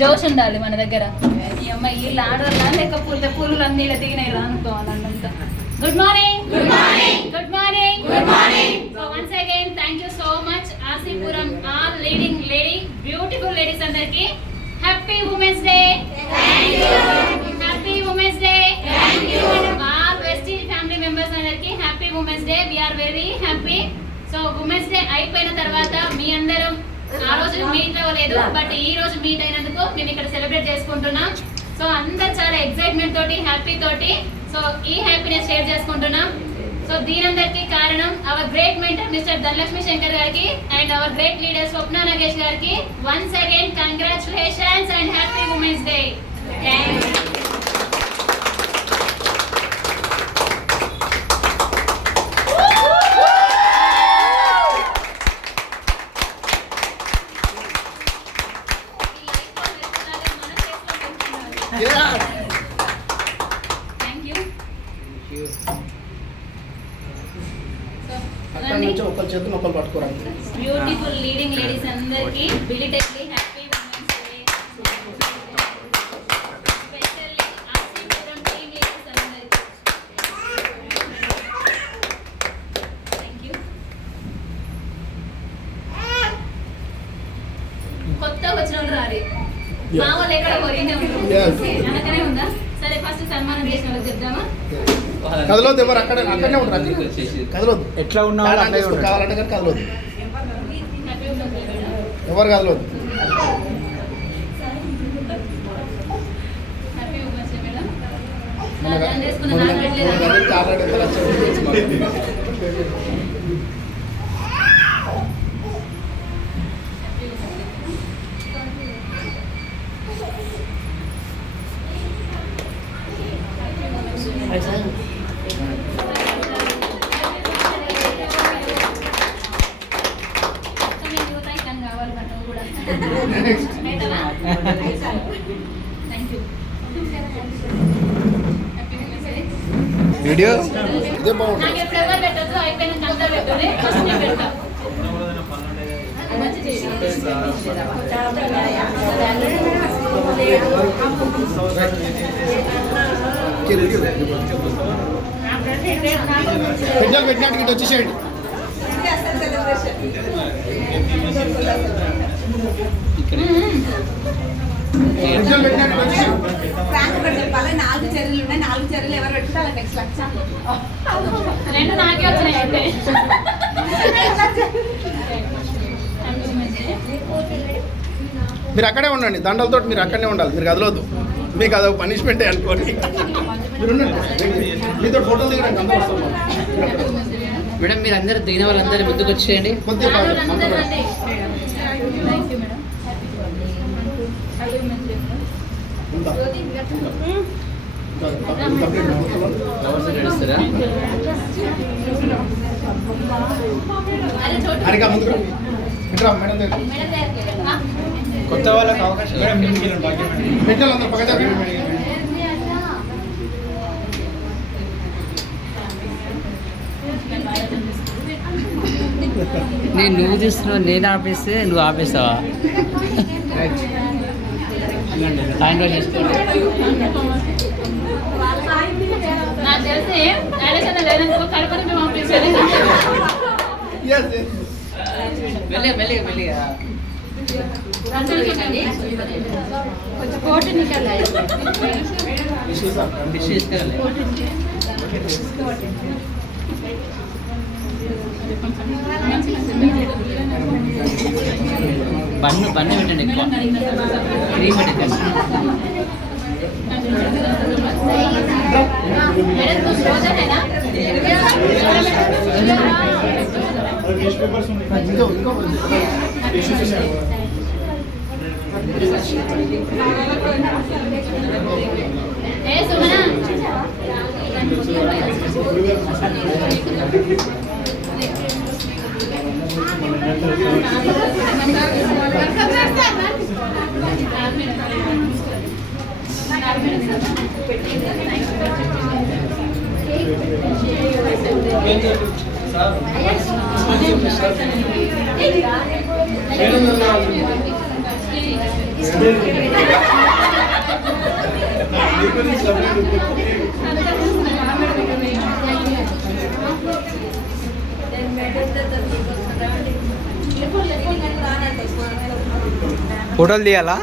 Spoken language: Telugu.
జోష్ ఉండాలి మన దగ్గర. ఈ అమ్మాయి వీళ్ళు ఆడవాళ్ళ లేకపోతే పూలు అన్ని ఇలా దిగినాయి అనుకోవాలన్నంత. Good morning, good morning, good morning, good morning. So once again thank you so much RC Puram all leading lady beautiful ladies అందరికి happy women's day. Happy women's day. All Vestige family members అందరికి happy women's day. We are very happy. So women's day అయిపోయిన తర్వాత మీ అందరం ఆ రోజు మీట్ అవ్వలేదు, బట్ ఈ రోజు మీట్ అయినందుకు మేము ఇక్కడ సెలబ్రేట్ చేసుకుంటున్నాం. సో అందరు చాలా ఎక్సైట్మెంట్ తోటి హ్యాపీ తోటి సో ఈ హ్యాపీనెస్ షేర్ చేసుకుంటున్నాం. సో దీనందరికీ కారణం our great mentor mister Dhanalakshmi Shankar గారికి and our great leader Swapna Nagesh గారికి once again congratulations and happy women's day. Beautiful leading ladies అందరికి belatedly happy women's day. Specially RC Puram team leaders అందరికి థ్యాంక్ యూ. కొత్తగా వచ్చిన వాళ్ళు రారే, మా వాళ్ళు ఎక్కడ పోయిందే అనకనే ఉందా? సరే ఫస్ట్ సన్మానం చేసిన వాళ్ళకి చెప్దామా? కదలొద్దు, ఎవరు అక్కడనే ఉంటారు. కదలొద్దు, ఎట్లా ఉన్నా కావాలంటే కానీ కదలొద్దు, ఎవరు కదలొద్దు. వీడియో ఇదే బాగుంటుంది. పెద్దలు పెట్టినట్టు ఇటు వచ్చేసేయండి. నాలుగు చర్యలు ఉన్నాయి, 4 చర్యలు ఎవరు పెట్టుకుంటే నెక్స్ట్ లక్ష. రెండు నాకే వచ్చినాయి అయితే. మీరు అక్కడే ఉండండి, దండలతో మీరు అక్కడనే ఉండాలి, మీరు కదలవద్దు. మీకు అదొక పనిష్మెంటే అనుకోండి. మీతో ఫోటోలు దిగడానికి అందరూ వస్తాం మేడం. మీరు అందరు దిగిన వాళ్ళందరూ ముందుకు వచ్చేయండి. కొద్దిగా కొత్త వాళ్ళకి అవకాశం పెట్టాలందరూ పక్క. నువ్వు చూస్తున్నావు, నేను ఆపేస్తే నువ్వు ఆపేస్తావా? నాకు తెలిసి ఎలక్షన్ లేదనుకో కడపని మేము పంపించాలి. మెల్లిగా కొంచెం కోటి నికాలి. బన్ను పెట్టండి, ఎక్కువ క్రీమ్ పెట్టండి. Hey, ఫోటోలు తీయాలా